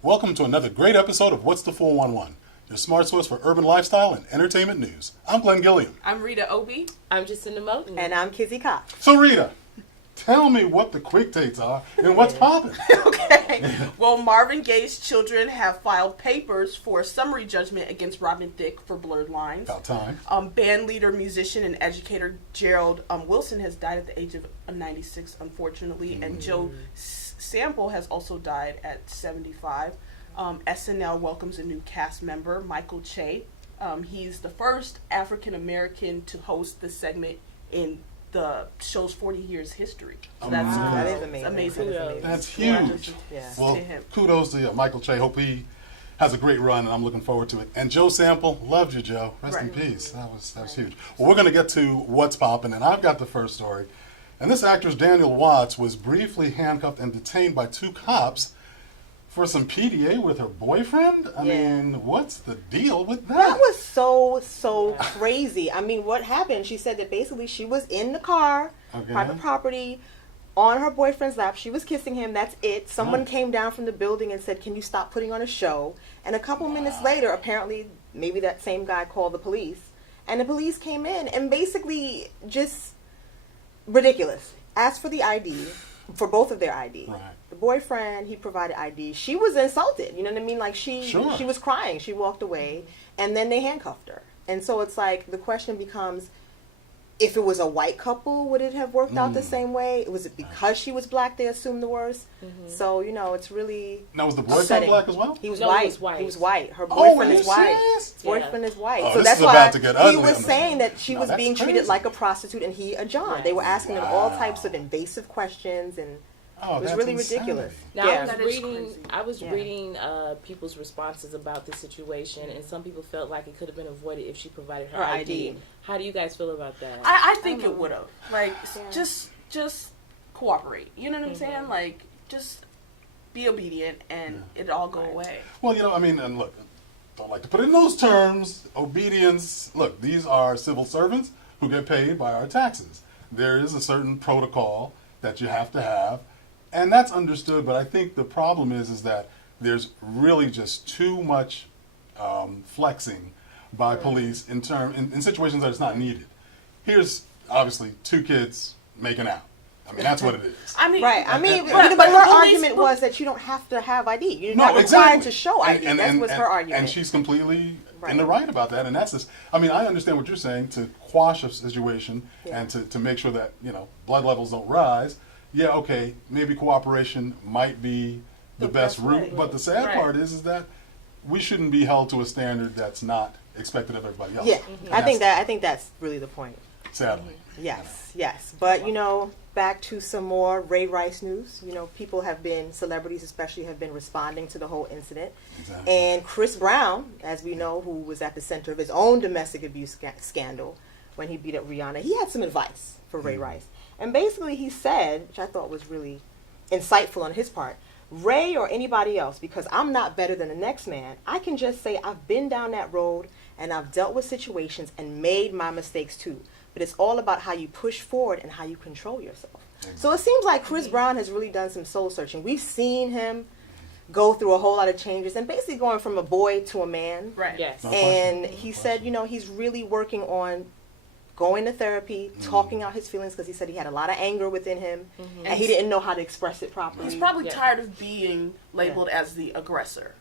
Welcome to another great episode of What's the 411, your smart source for urban lifestyle and entertainment news. I'm Glenn Gilliam. I'm Rita Obi. I'm Jacinda Moten. And I'm Kizzy Cox. So Rita, tell me what the quick takes are and what's popping. Okay. Well, Marvin Gaye's children have filed papers for a summary judgment against Robin Thicke for Blurred Lines. About time. Band leader, musician, and educator Gerald Wilson has died at the age of 96, unfortunately, and Joe Sample has also died at 75. SNL welcomes a new cast member, Michael Che. He's the first African American to host the segment in the show's 40 years history. So that is amazing. Amazing. That's huge. Yeah. Well, kudos to Michael Che. Hope he has a great run, and I'm looking forward to it. And Joe Sample, loved you, Joe. Rest in peace. That was huge. Well, we're going to get to what's popping, and I've got the first story. And this actress, Danielle Watts, was briefly handcuffed and detained by two cops for some PDA with her boyfriend? I mean, what's the deal with that? That was so crazy. I mean, what happened? She said that basically she was in the car, private property, on her boyfriend's lap. She was kissing him. That's it. Someone came down from the building and said, "Can you stop putting on a show?" And a couple minutes later, apparently, maybe that same guy called the police. And the police came in and basically just ridiculous. Asked for the ID, for both of their ID. Right. The boyfriend, he provided ID. She was insulted. You know what I mean? Like she was crying. She walked away, and then they handcuffed her. And so it's like the question becomes, if it was a white couple, would it have worked out the same way? Was it because she was black? They assumed the worst. So it's really now was the boyfriend upsetting. black as well? He was No, white. he was white. He was white. Her boyfriend is white. Serious? His boyfriend is white. Oh, so this that's is why about to get he ugly was on saying this. that she No, was that's being treated crazy. like a prostitute and he a John. Yes. They were asking him all types of invasive questions, and it was really ridiculous. Now, Yeah. I was reading people's responses about this situation, and some people felt like it could have been avoided if she provided her ID. How do you guys feel about that? I think it would have. Like, just cooperate. You know what I'm saying? Like, just be obedient and it'll all go away. Well, I mean, and look, don't like to put it in those terms. Obedience, look, these are civil servants who get paid by our taxes. There is a certain protocol that you have to have, and that's understood, but I think the problem is that there's really just too much flexing by police in situations that it's not needed. Here's obviously two kids making out. I mean, that's what it is. I mean, but her argument was that you don't have to have ID. You're not required to show ID. That was her argument. And she's completely in the right about that. And that's just, I mean, I understand what you're saying, to quash a situation and to make sure that, blood levels don't rise. Yeah, okay, maybe cooperation might be the best route. But the sad part is that we shouldn't be held to a standard that's not expected of everybody else. Yeah, I think that's really the point. Sadly. Yes. But, back to some more Ray Rice news. Celebrities especially, have been responding to the whole incident. Exactly. And Chris Brown, as we know, who was at the center of his own domestic abuse scandal when he beat up Rihanna, he had some advice for Ray Rice. And basically he said, which I thought was really insightful on his part, Ray or anybody else, because I'm not better than the next man, I can just say I've been down that road and I've dealt with situations and made my mistakes too. But it's all about how you push forward and how you control yourself. So it seems like Chris Brown has really done some soul searching. We've seen him go through a whole lot of changes and basically going from a boy to a man. Right. Yes. And he said, he's really working on going to therapy, talking out his feelings, because he said he had a lot of anger within him and he didn't know how to express it properly. He's probably tired of being labeled as the aggressor.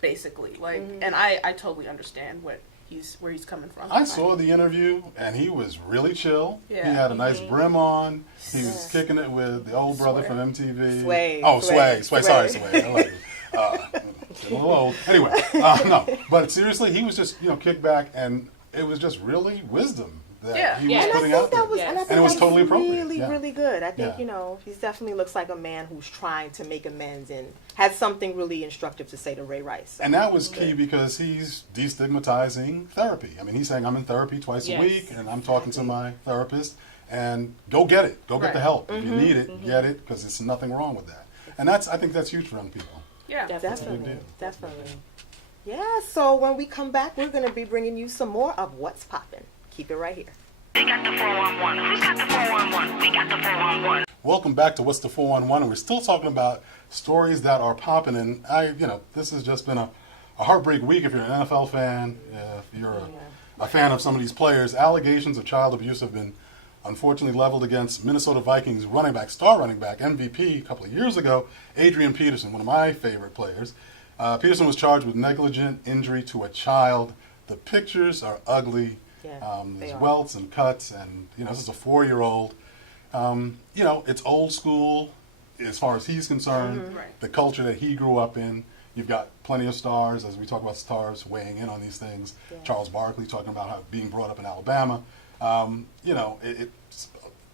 Basically. Like, and I totally understand where he's coming from. I saw the interview, and he was really chill. Yeah. He had a nice brim on. He was kicking it with the old brother from MTV. Sway. Sorry, Sway. I like it. A little old. Anyway, no. But seriously, he was just, kicked back, and it was just really wisdom that he was putting out there. And it was totally appropriate. Really good. I think, he definitely looks like a man who's trying to make amends and had something really instructive to say to Ray Rice. And that was key because he's destigmatizing therapy. I mean, he's saying, I'm in therapy twice a week, and I'm talking to my therapist, and go get it. Go get the help. If you need it, get it, because there's nothing wrong with that. And I think that's huge for young people. Yeah, definitely. Yeah, so when we come back, we're going to be bringing you some more of What's Poppin'. Keep it right here. They got the 411. Who's got the 411? We got the 411. Welcome back to What's the 411, and we're still talking about stories that are popping. And this has just been a heartbreak week if you're an NFL fan, if you're a fan of some of these players. Allegations of child abuse have been unfortunately leveled against Minnesota Vikings star running back, MVP a couple of years ago, Adrian Peterson, one of my favorite players. Peterson was charged with negligent injury to a child. The pictures are ugly. Yeah, There's welts and cuts, and this is a 4-year-old. It's old school as far as he's concerned. Right. The culture that he grew up in. You've got plenty of stars, as we talk about stars weighing in on these things. Yeah. Charles Barkley talking about how being brought up in Alabama. It's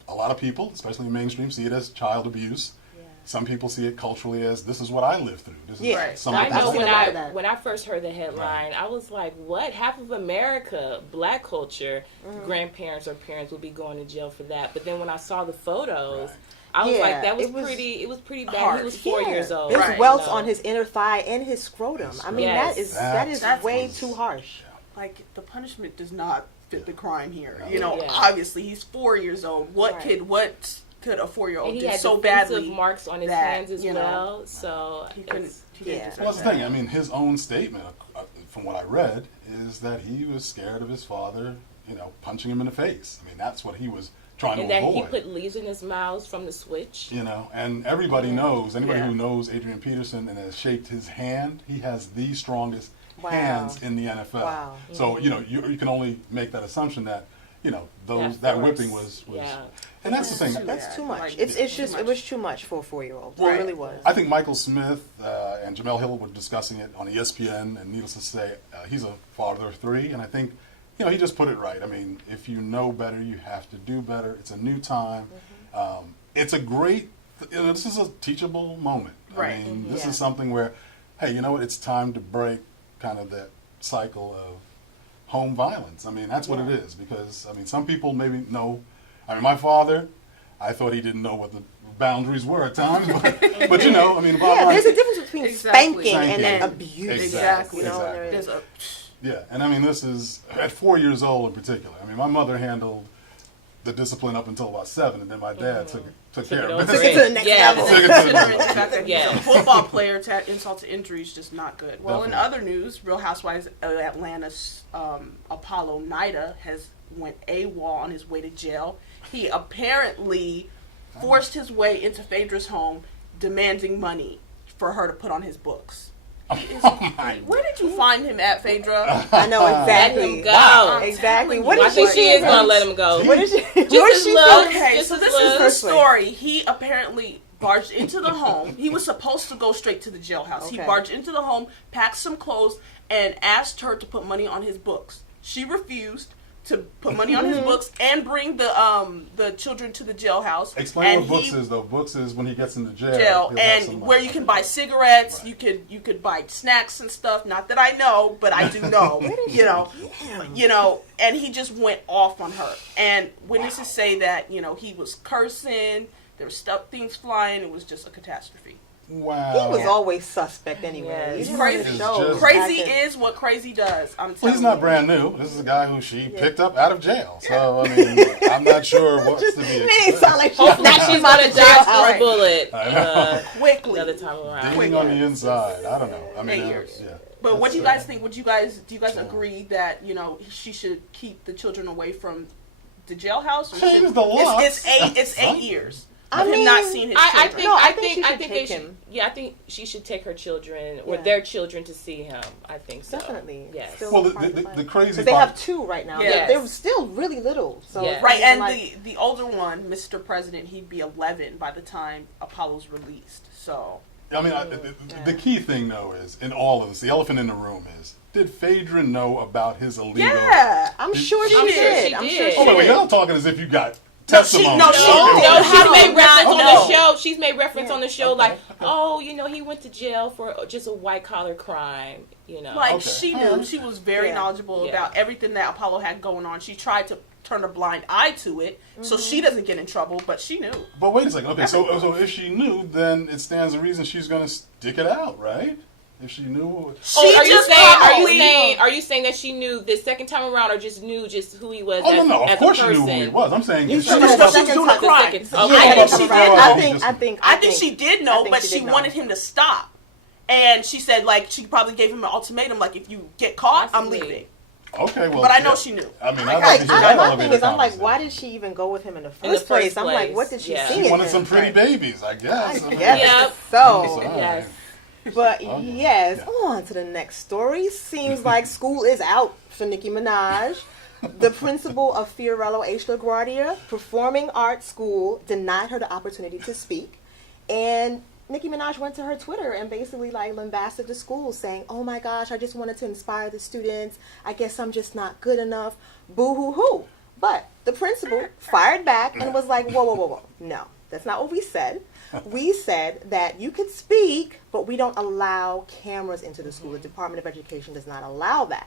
a lot of people, especially in mainstream, see it as child abuse. Yeah. Some people see it culturally as this is what I lived through. This Yeah. is some I know seen a lot of when that. when I first heard the headline, I was like, "What? Half of America, black culture, grandparents or parents will be going to jail for that." But then when I saw the photos, I was Yeah, like, "That was it was pretty. It was pretty bad." hard. He was 4 years old. There's Right. welts on his inner thigh and his scrotum. I mean, Yes. that is That's- way too harsh. Like, the punishment does not fit the crime here. Yeah. Obviously he's 4 years old. What Right. could a 4-year-old And he do had so defensive badly? marks on his that, hands as well. So He couldn't. it's- He didn't Yeah. deserve Well, that's the that. thing. I mean, his own statement, from what I read, is that he was scared of his father, punching him in the face. I mean, that's what he was trying and to that he avoid. put leaves in his mouth from the switch. And everybody knows, anybody Yeah. who knows Adrian Peterson and has shaped his hand, he has the strongest Wow. hands in the NFL. Wow. So, you can only make that assumption that, That that force. whipping was. Yeah. And that's the thing. Yeah. That's too much. Like, It's too just much. it was too much for a 4-year-old. Well, It really was. I think Michael Smith and Jamel Hill were discussing it on ESPN, and needless to say, he's a father of 3, and I think, he just put it right. I mean, if you know better, you have to do better. It's a new time. It's a great, this is a teachable moment. Right. I mean, this Yeah. is something where, hey, you know what, it's time to break kind of that cycle of home violence. I mean, that's what it is, because, some people maybe know. My father, I thought he didn't know what the boundaries were at times, but the bottom Yeah, line- there's a difference between Exactly. spanking and then Spanking. abuse. Exactly. You know, Exactly. there is. There's a Yeah, and this is at 4 years old in particular. My mother handled the discipline up until about 7, and then my dad took care it of over. it. Took it to the next Yeah. level. Took it to the considering next the level. fact that he's Yeah. a football player to have insult to injury is just not good. Well, in Definitely. other news, Real Housewives of Atlanta's Apollo Nida has went AWOL on his way to jail. He apparently forced his way into Phaedra's home, demanding money for her to put on his books. Where did you find him at, Phaedra? I know Let exactly. him go. Exactly. I'm What I did think she she say? is gonna let him go. What did she? What did his she looks. say? Okay, Just so as this well. is the Firstly. story. He apparently barged into the home. He was supposed to go straight to the jailhouse. He Okay. barged into the home, packed some clothes, and asked her to put money on his books. She refused to put money on his books and bring the children to the jailhouse. Explain and what he- books is, though. Books is when he gets into jail. jail he'll have and some where money. you can buy cigarettes, Right. you could buy snacks and stuff. Not that I know, but I do know. And he just went off on her. And witnesses say that he was cursing. There were things flying. It was just a catastrophe. Wow. He was always suspect anyway. Yeah. You It's didn't crazy. really It's show just- Crazy acting. is what crazy does. I'm telling Well, he's not you. brand new. This is a guy who she picked up out of jail. So, I'm not sure what's to be It didn't expected. sound like she Hopefully snatched she's him out gonna of dodge jail. this Right. bullet I know. Quickly. another time around. Digging on the inside. I don't know. 8 years. Yeah. But what do you That's, guys think? Do you guys agree that she should keep the children away from the jailhouse? Or Change should- the law. It's 8 years I of him mean, not seeing his I children. think No, I I think think she I should think take they should. him. Yeah, I think she should take her children or Yeah. their children to see him. I think so. Definitely. Yes. Still Well, hard to find. the crazy Because they part. have 2 right now. Yes. They're still really little. So Yeah. it's Right, not and like- the older one, Mr. President, he'd be 11 by the time Apollo's released. So The key thing, though, is in all of this, the elephant in the room is, did Phaedra know about his illegal? yeah, I'm sure she I'm sure did. she I'm did. sure she Oh, wait, did. y'all talking as if you got No, she- testimony. no, she Okay. did. No, She she's did made reference on not the show. She's made reference Yeah. on the show, Okay. like, oh, he went to jail for just a white collar crime. like Okay. she knew. She was very Yeah. knowledgeable Yeah. about everything that Apollo had going on. She tried to turn a blind eye to it so she doesn't get in trouble, but she knew. But wait a second. Okay, so if she knew, then it stands to reason she's going to stick it out, right? If she knew, Are you just saying? Are you saying that she knew the second time around, or just knew who he was? no, as of course a she person? knew who he was. I'm saying You she should knew have about the she was doing second a time. crime. Okay. I think I she did know, but she wanted him to stop. And she said, like, she probably gave him an ultimatum, like, if you get caught, I'm leaving. Okay, well, but I know she knew. I mean, I'd like to hear that my thing elevator is, I'm like, conversation. why did she even go with him in the first place? I'm like, what did she see She in wanted him? some pretty babies, I guess. Yep. So, Yes. but Okay. yes, Yeah. on to the next story. Seems like school is out for Nicki Minaj. The principal of Fiorello H. LaGuardia Performing Arts School denied her the opportunity to speak, and Nicki Minaj went to her Twitter and basically like lambasted the school, saying, "Oh my gosh, I just wanted to inspire the students. I guess I'm just not good enough. Boo hoo hoo." But the principal fired back and was like, "Whoa, whoa, whoa, whoa! No, that's not what we said. We said that you could speak, but we don't allow cameras into the school. The Department of Education does not allow that."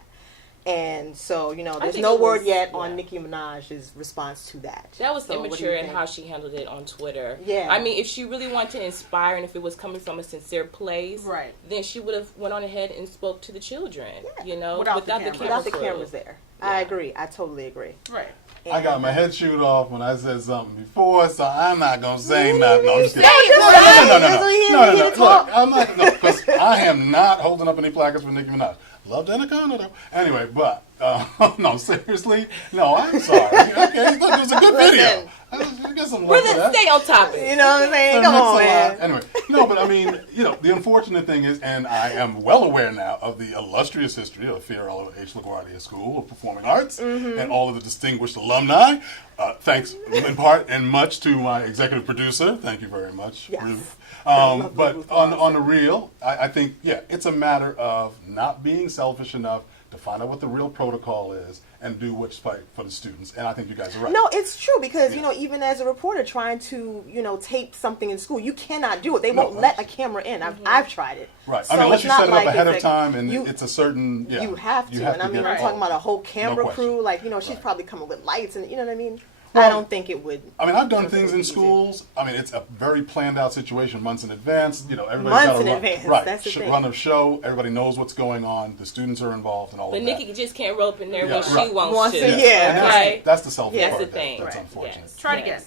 And so, there's no word yet on Nicki Minaj's response to that. That was So what do immature you in think? how she handled it on Twitter. Yeah. I mean, if she really wanted to inspire and if it was coming from a sincere place, Right. then she would have went on ahead and spoke to the children, Without the camera. Without the crew. cameras there. I agree. I totally agree. Right. I got my head chewed off when I said something before, so I'm not gonna say nothing. No, I'm just kidding. No. Look, I'm not. No, because I am not holding up any placards for Nicki Minaj. Love Anaconda though. Anyway, but no, seriously, no. I'm sorry. Okay, look, it was a good video. I get some love for that. Stay on topic. You know what I'm saying? That Come makes on, a man. lot. Anyway, no, but I mean, the unfortunate thing is, and I am well aware now of the illustrious history of Fiorello H. LaGuardia School of Performing Arts and all of the distinguished alumni. Thanks in part and much to my executive producer. Thank you very much, Yes. Ruth. Ruth But on the real, I think, it's a matter of not being selfish enough to find out what the real protocol is and do what's right for the students. And I think you guys are right. No, it's true because, even as a reporter trying to, tape something in school, you cannot do it. They won't let a camera in. I've tried it. Right. So I mean, unless it's you not set it like up ahead it's of like time and you- it's a certain, You have to. And I mean, I'm talking about a whole camera crew. Like, she's probably coming with lights and, you know what I mean? I don't think it would. I mean, I've done things in schools. I mean, it's a very planned out situation, months in advance. Everybody's Months got in to advance, right, that's the thing. run a show. Everybody knows what's going on. The students are involved and all But of that. Nikki just can't rope in there Yeah, when right. she wants Wants to. to, yeah. And that's, Okay. that's the selfish That's part. the thing. That's Right. unfortunate. Yes. Try it again.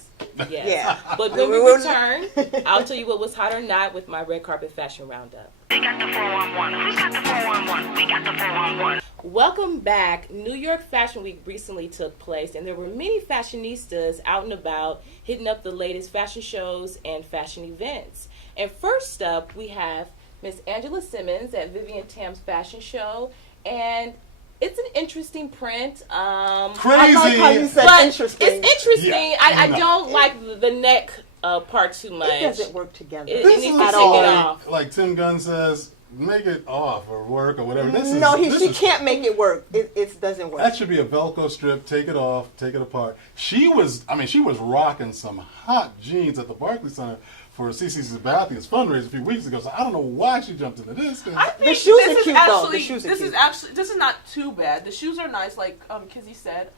Yes. Yeah. But when we return, I'll tell you what was hot or not with my red carpet fashion roundup. We got the 411. Who's got the 411? We got the 411. Welcome back. New York Fashion Week recently took place, and there were many fashionistas out and about hitting up the latest fashion shows and fashion events. And first up, we have Miss Angela Simmons at Vivian Tam's fashion show, and it's an interesting print. Crazy. I like how you said but interesting. it's interesting. Yeah. I No. don't like the neck part too much. It doesn't work together. It This needs is to at take all. it off. like Tim Gunn says, make it off or work or whatever. This She is, can't make it work. It doesn't work. That should be a Velcro strip. Take it off. Take it apart. She was rocking some hot jeans at the Barclays Center for CC Sabathia's fundraiser a few weeks ago. So I don't know why she jumped into this. I think The shoes this are is cute, though. actually, The shoes are this cute. is actually this is not too bad. The shoes are nice, like Kizzy said.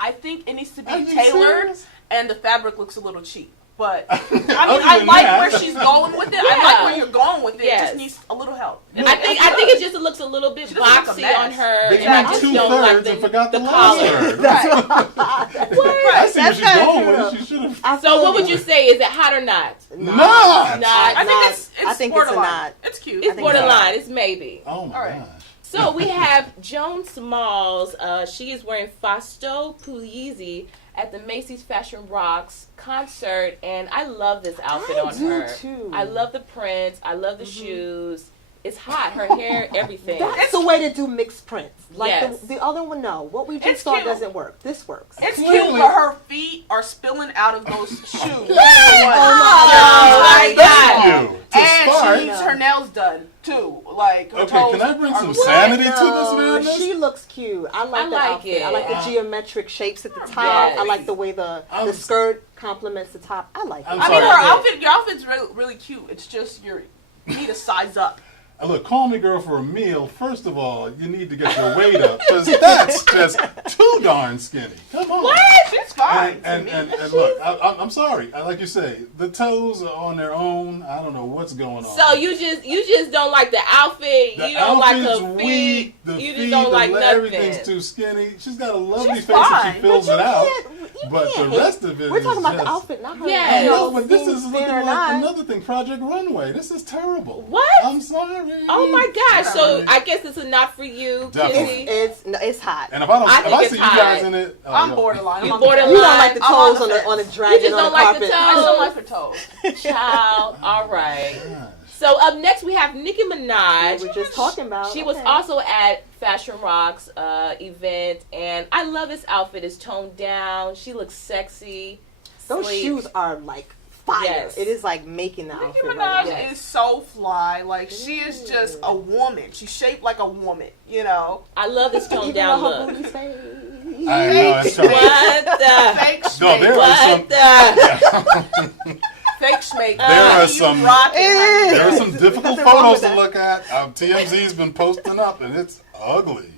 I think it needs to Are be you tailored, serious? and the fabric looks a little cheap. But I mean, Other I than like that- where she's going with it. I Yeah. like where you're going with it. It Yes. just needs a little help. I think it just looks a little bit She doesn't look a boxy mess. on her, They and I got just 2 don't like thirds and forgot the last collar. third. Right. I see where she's That's going true. with it. She should have. So what would you say? Is it hot or not? Not. Not. I think it's I think it's a borderline. not. It's cute. It's think borderline. It's maybe. Oh my All right. gosh. So we have Joan Smalls. She is wearing Fasto Pugliese at the Macy's Fashion Rocks concert, and I love this outfit on do her. too. I love the prints. I love the shoes. It's hot. Her hair, everything. That's the way to do mixed prints. Like Yes. the other one, no. What we It's just saw cute. doesn't work. This works. It's Clearly. cute, but her feet are spilling out of those shoes. Oh my God. Thank you. To And start. she needs her nails done too. Like her Okay, toes can I bring are- some What? sanity to this No, madness? she looks cute. I like I that like outfit. it. I like the geometric shapes at the top. Yes. I like the way the skirt complements the top. I like it. I'm I sorry. mean, her Love it. outfit. Your outfit's really, really cute. It's just you need to size up. And look, call me girl for a meal. First of all, you need to get your weight up because that's just too darn skinny. Come on. What? She's fine. And look, I'm sorry. Like you say, the toes are on their own. I don't know what's going on. So you just don't like the outfit. The You don't like outfit's her feet. weak, the You feet, just don't like nothing. everything's too skinny. She's got a lovely She's face and fine, she fills But it you out. can't- But the can't rest hate- of it We're is talking about just, the outfit, not her. Yeah. No, but this is thin looking or like not. another thing, Project Runway. This is terrible. What? I'm sorry. Oh my gosh! So Sorry. I guess it's a not for you, Definitely. Kizzy. It's hot. And if I don't, I if think I it's see you hot. guys in it, I'm yo. borderline. You I'm on the borderline. fence. You don't like the I'm on toes the on fence. the You dragon just on the don't like the carpet. I toes. don't like her toes. Child. All right. Gosh. So up next we have Nicki Minaj. We were just talking about. She was okay. also at Fashion Rock's event, and I love this outfit. It's toned down. She looks sexy. Those sleek. shoes are like fire. Yes. It is like making the Nicki outfit. Minaj right. Yes. is so fly. Like, she is just a woman. She's shaped like a woman, you know? I love this toned Even down though her look. booty say- I know, it's terrible. What the? Fake No, there schmake. are some. What the? Fake schmake. There are You some. rock it, honey. There are some difficult Nothing wrong photos with to that. look at. TMZ's been posting up, and it's ugly.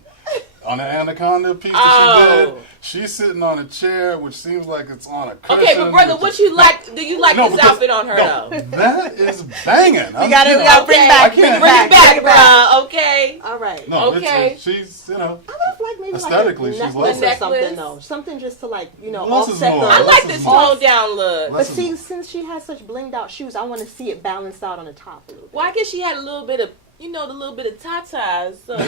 On the Anaconda piece that she did, she's sitting on a chair, which seems like it's on a cushion. Okay, but brother, what you like? Do you like No, this because- outfit on her no, though? That is banging. We gotta bring Okay. back, I bring can't- it Bring back, it back, bring it back. bruh. Okay. All right. No, Okay. she's, you know. I love like maybe Aesthetically, like a she's necklace lovely. or something Necklace. though. Something just to like, you know, Less is offset more. the. I Less like is this more. toned down look. But Less is see, more. since she has such blinged out shoes, I want to see it balanced out on the top a little bit. Well, I guess she had a little bit of, the little bit of tatas, so,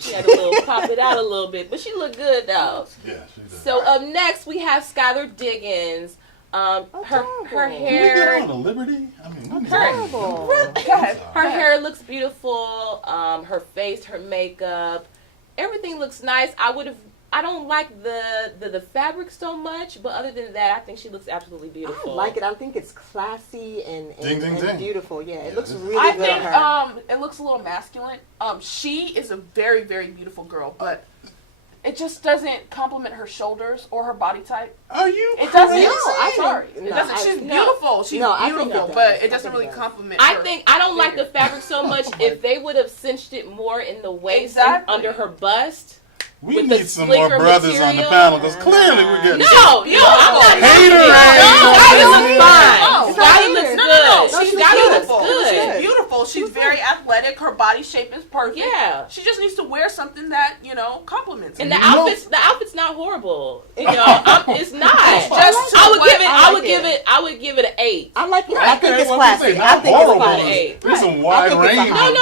she had a little pop it out a little bit. But she looked good, though. Yeah, she does. So up next, we have Skylar Diggins. Her terrible. her Can we get hair, on a Liberty? I mean, we need Terrible. to- Go ahead. her hair looks beautiful. Her face, her makeup, everything looks nice. I don't like the fabric so much, but other than that, I think she looks absolutely beautiful. I like it. I think it's classy and Ding, ding, ding. beautiful. Yeah, Yeah, it looks this- really I good think on her. it looks a little masculine. She is a very, very beautiful girl, but it just doesn't complement her shoulders or her body type. Are you It doesn't. crazy? I'm sorry. It No, doesn't. I- She's no. beautiful. She's No, I think beautiful, it does. but I it doesn't think really it does. complement. I her think I don't like the figure. fabric so much. If they would have cinched it more in the waist Exactly. and under her bust. We With the need some more sleeker brothers on the material. panel because clearly we're getting No, I'm not. Haterade. Skylar looks fine. No, Skylar looks No, good. she's Skylar looks beautiful. good. She's beautiful. She's very athletic. Her body shape is perfect. Yeah. She just needs to wear something that complements And it. the You know- outfit's not horrible. It's not. Just I would what give it. I I like would give it an 8. I like it. Right. I think it's That's what I'm classy. saying, I not think it's horrible. classy. Eight. There's some I wide think it's a range. high. No.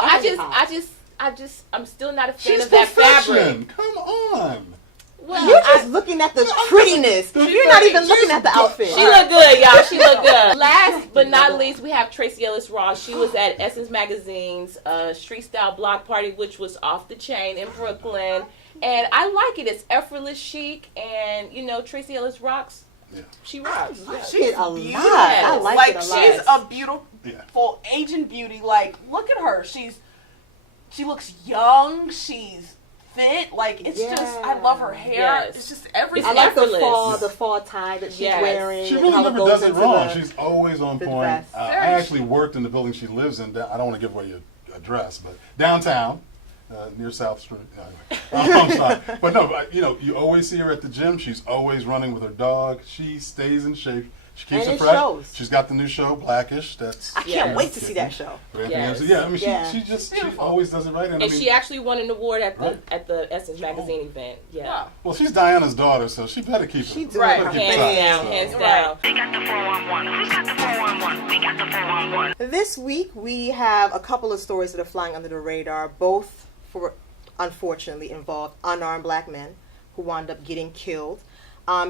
I think it's I'm still not a fan She's of that fabric. perfection. Come on. Well, You're just looking at the prettiness. You're not even looking at the outfit. She looked good, y'all. She looked good. Last but not least, we have Tracee Ellis Ross. She was at Essence Magazine's Street Style Block Party, which was off the chain in Brooklyn. And I like it. It's effortless chic. And, Tracee Ellis rocks. Yeah. She rocks. She's it a lot. beautiful. I like it a lot. She's a beautiful Yeah. Asian beauty. Like, look at her. She looks young. She's fit. Like, it's just, I love her hair. Yes. It's just everything. I like effortless. the fall tie that she's Yes. wearing. She and really how never goes does it into wrong. the- She's always on the point. vest. I Very actually worked in the building she lives in. I don't want to give away your address, but downtown, near South Street. No, anyway. I'm sorry. But no, you always see her at the gym. She's always running with her dog. She stays in shape. She keeps And it it fresh. shows. She's got the new show, Blackish. That's I can't Yes. wait to see that show. Yes. Yeah, I mean, Yeah. she always does it right. And I mean, she actually won an award at the Right. at the Essence Magazine event. Yeah. Wow. well, she's Diana's daughter, so she better keep She it. doing Right. her Keep it Hands tight, down, so. hands Right. down. We got the 411. Who's got the 411? We got the 411. This week we have a couple of stories that are flying under the radar, both unfortunately involved unarmed black men who wound up getting killed.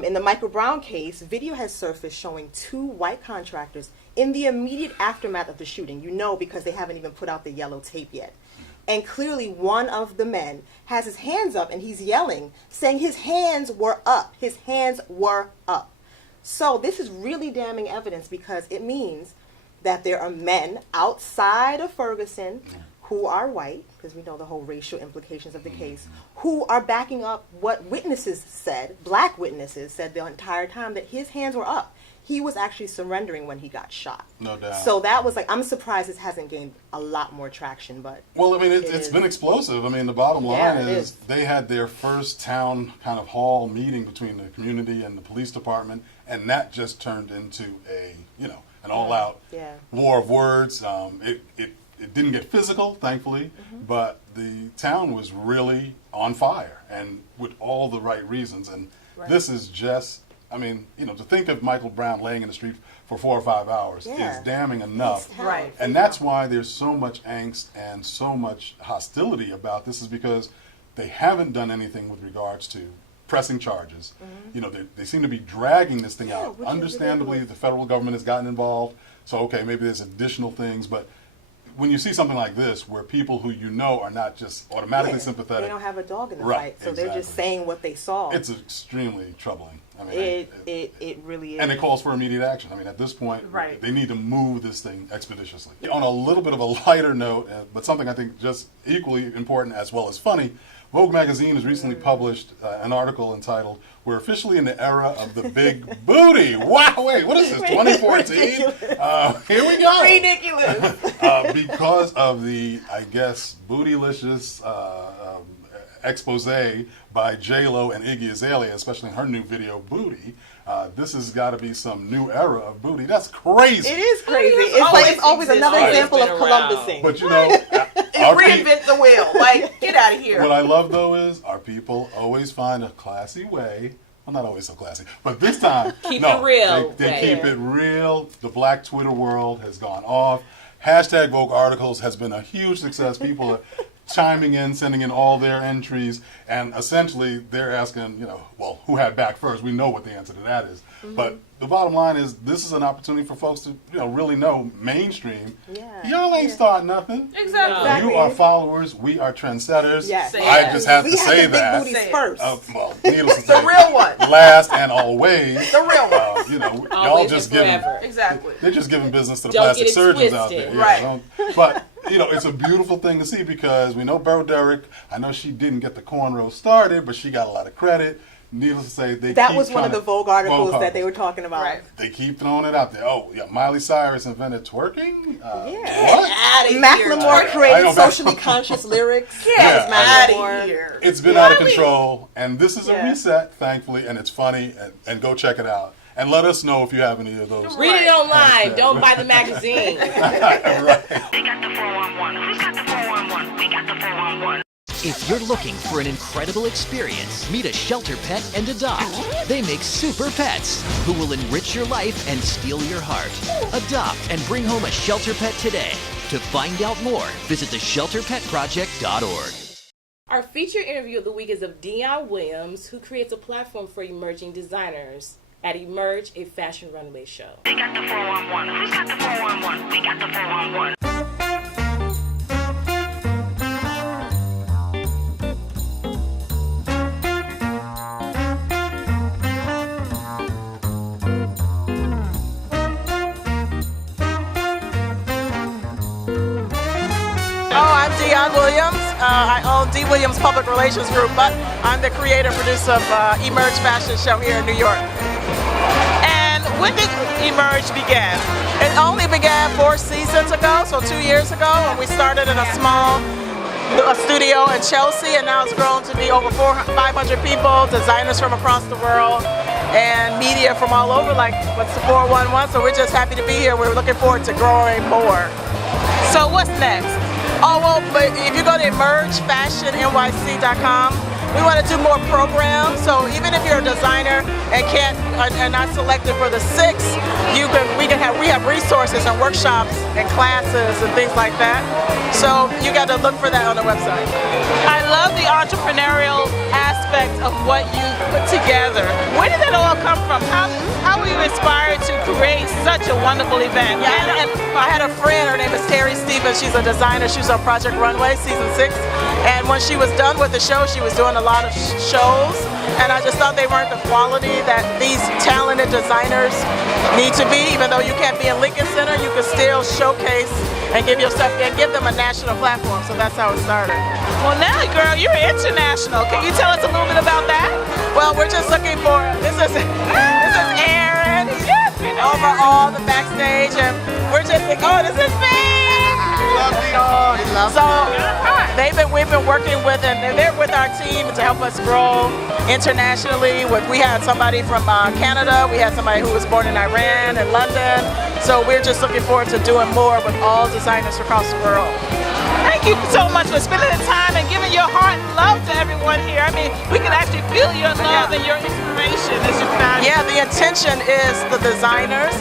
In the Michael Brown case, video has surfaced showing 2 white contractors in the immediate aftermath of the shooting. Because they haven't even put out the yellow tape yet. And clearly one of the men has his hands up and he's yelling, saying his hands were up. His hands were up. So this is really damning evidence because it means that there are men outside of Ferguson who are white, because we know the whole racial implications of the case, who are backing up what witnesses said, black witnesses said the entire time, that his hands were up. he was actually surrendering when he got shot. No doubt. So that was like, I'm surprised this hasn't gained a lot more traction, but. Well, I mean, it's been explosive. I mean, the bottom line is they had their first town kind of hall meeting between the community and the police department, and that just turned into an all-out war of words. It didn't get physical, thankfully, but the town was really on fire, and with all the right reasons. And this is just, I mean, to think of Michael Brown laying in the street for 4 or 5 hours is damning enough. Right. And that's why there's so much angst and so much hostility about this, is because they haven't done anything with regards to pressing charges. They seem to be dragging this thing out. Understandably, the federal government has gotten involved, so okay, maybe there's additional things, but when you see something like this, where people who are not just automatically sympathetic. They don't have a dog in the fight, so they're just saying what they saw. It's extremely troubling. I mean, it really is. And it calls for immediate action. I mean, at this point, they need to move this thing expeditiously. On a little bit of a lighter note, but something I think just equally important as well as funny, Vogue magazine has recently published an article entitled, "We're officially in the era of the big booty." Wow, wait, what is this, 2014? Here we go. Ridiculous. Because of the, I guess, bootylicious expose by J-Lo and Iggy Azalea, especially in her new video, Booty. This has got to be some new era of booty. That's crazy. It is crazy. It's always another example of Columbusing. But reinvent the wheel. Like, get out of here. What I love, though, is our people always find a classy way. Well, not always so classy, but this time, keep it real. They keep it real. The black Twitter world has gone off. Hashtag Vogue Articles has been a huge success. People are chiming in, sending in all their entries, and essentially they're asking, who had back first? We know what the answer to that is. But the bottom line is, this is an opportunity for folks to, really know mainstream. Y'all ain't starting nothing. Exactly. You are followers. We are trendsetters. Yes. I just have to say that. We had the big booties first. Well, needless to say, the real one. Last and always. The real one. Y'all just giving. Exactly. They're just giving business to the Don't plastic get it surgeons out twisted. there. Right. But it's a beautiful thing to see, because we know Bro Derek. I know she didn't get the cornrow started, but she got a lot of credit. Needless to say, that was one of the Vogue articles that they were talking about. Right. They keep throwing it out there. Oh, yeah, Miley Cyrus invented twerking? What? Macklemore created socially conscious lyrics. Get out of here. It's been out of control, and this is a reset, thankfully, and it's funny, and go check it out. And let us know if you have any of those. Read it online. Don't buy the magazine. We got the 411. Who's got the 411? We got the 411. If you're looking for an incredible experience, meet a shelter pet and adopt. They make super pets who will enrich your life and steal your heart. Adopt and bring home a shelter pet today. To find out more, visit theshelterpetproject.org. Our featured interview of the week is of Dion Williams, who creates a platform for emerging designers at Emerge, a fashion runway show. We got the 411. Who's got the 411? We got the 411. I'm Dion Williams. I own D. Williams Public Relations Group, but I'm the creator and producer of Emerge Fashion Show here in New York. And when did Emerge begin? It only began 4 seasons ago, so 2 years ago, when we started in a small studio in Chelsea, and now it's grown to be over 500 people, designers from across the world, and media from all over, like what's the 411, so we're just happy to be here. We're looking forward to growing more. So what's next? Oh, well, but if you go to emergefashionnyc.com, we want to do more programs. So even if you're a designer and not selected for the 6, we have resources and workshops and classes and things like that. So you got to look for that on the website. I love the entrepreneurial aspect of what you put together. Where did that all come from? How were you inspired to create such a wonderful event? Yeah, and I had a friend, her name is Terry Stevens. She's a designer. She was on Project Runway season 6. And when she was done with the show, she was doing a lot of shows. And I just thought they weren't the quality that these talented designers need to be. Even though you can't be in Lincoln Center, you can still showcase and give yourself and give them a national platform. So that's how it started. Well, now, girl, you're international. Can you tell us a little bit about that? Well, we're just looking for this is Aaron. Adrian, over all the backstage, and we're just like, oh, this is me. So we've been working with, and they're with our team to help us grow internationally. We had somebody from Canada, we had somebody who was born in Iran and London. So we're just looking forward to doing more with all designers across the world. Thank you so much for spending the time and giving your heart and love to everyone here. I mean, we can actually feel your love and your inspiration as you found. Yeah, the intention is the designers.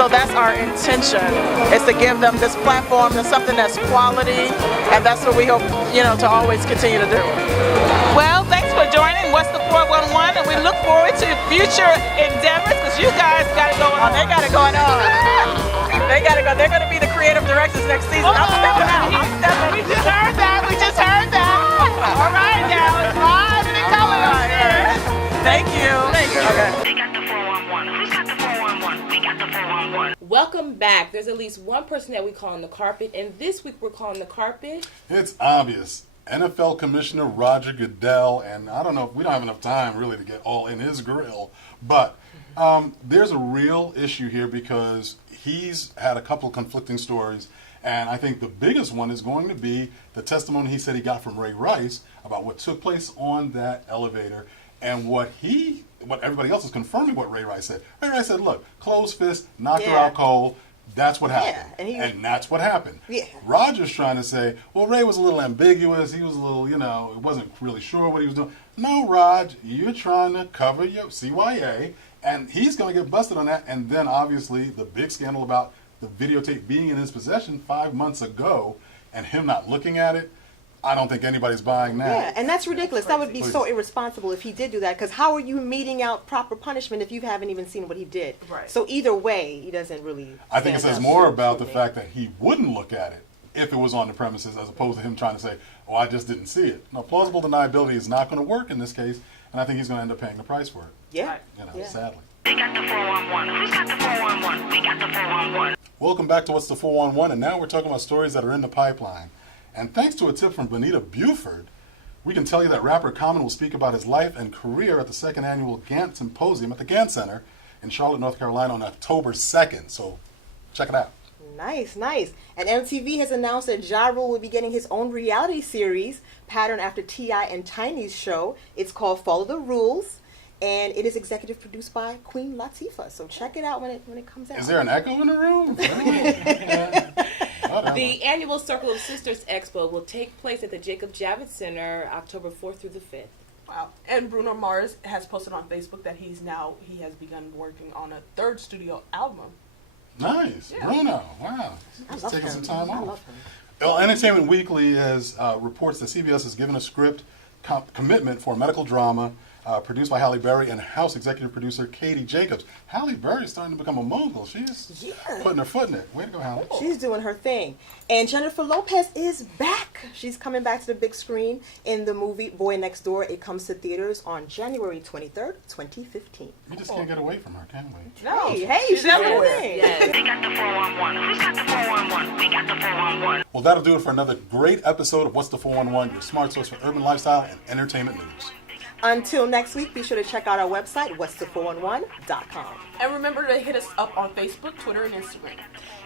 So that's our intention, is to give them this platform, to something that's quality, and that's what we hope, to always continue to do. Well, thanks for joining What's the 411, and we look forward to future endeavors, because you guys got it going on. They got it going on. They got to go. They're going to be the creative directors next season. I'm stepping out. We just heard that. All right, now it's live and coming on here. Thank you. Okay. They got the 411. Who's got the 411? We got the 411. Welcome back. There's at least one person that we call on the carpet, and this week we're calling the carpet. It's obvious. NFL Commissioner Roger Goodell, and I don't know, we don't have enough time really to get all in his grill, but there's a real issue here because he's had a couple of conflicting stories, and I think the biggest one is going to be the testimony he said he got from Ray Rice about what took place on that elevator, and what everybody else is confirming what Ray Rice said. Ray Rice said, look, closed fist, knocked her out cold. That's what happened. Yeah, and that's what happened. Yeah. Roger's trying to say, well, Ray was a little ambiguous. He was a little, wasn't really sure what he was doing. No, Raj, you're trying to cover your CYA, and he's going to get busted on that. And then, obviously, the big scandal about the videotape being in his possession 5 months ago and him not looking at it. I don't think anybody's buying that. Yeah, and that's ridiculous. That would be so irresponsible if he did do that, because how are you meting out proper punishment if you haven't even seen what he did? Right. So either way, he doesn't really I think it stand says up more to about the me. fact that he wouldn't look at it if it was on the premises, as opposed to him trying to say, oh, I just didn't see it. Now, plausible deniability is not going to work in this case, and I think he's going to end up paying the price for it. Yeah. Yeah. Sadly. They got the 411. Who's got the 411? We got the 411. Welcome back to What's the 411, and now we're talking about stories that are in the pipeline. And thanks to a tip from Bonita Buford, we can tell you that rapper Common will speak about his life and career at the second annual Gantt Symposium at the Gantt Center in Charlotte, North Carolina on October 2nd. So check it out. Nice. And MTV has announced that Ja Rule will be getting his own reality series patterned after T.I. and Tiny's show. It's called Follow the Rules, and it is executive produced by Queen Latifah. So check it out when it comes out. Is there an echo in the room? The annual Circle of Sisters Expo will take place at the Jacob Javits Center October 4th through the 5th. Wow. And Bruno Mars has posted on Facebook that he has begun working on a third studio album. Nice. Yeah. Bruno. Wow. He's taking some time I off. love him. Well, Entertainment Weekly has reports that CBS has given a script commitment for a medical drama produced by Halle Berry and House executive producer Katie Jacobs. Halle Berry is starting to become a mogul. She's putting her foot in it. Way to go, Halle. She's doing her thing. And Jennifer Lopez is back. She's coming back to the big screen in the movie Boy Next Door. It comes to theaters on January 23rd, 2015. We just can't get away from her, can we? No, Hey, she's doing her everywhere. thing. Yes. They got the 411. Who's got the 411? We got the 411. Well, that'll do it for another great episode of What's the 411, your smart source for urban lifestyle and entertainment news. Until next week, be sure to check out our website, whatsthe411.com. And remember to hit us up on Facebook, Twitter, and Instagram.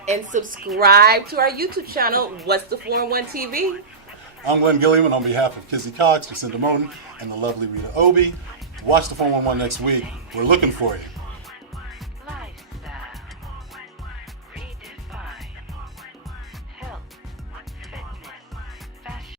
And subscribe to our YouTube channel, What's the 411 TV. I'm Glenn Gilliam, on behalf of Kizzy Cox, Jacinda Moten, and the lovely Rita Obi. Watch the 411 next week. We're looking for you.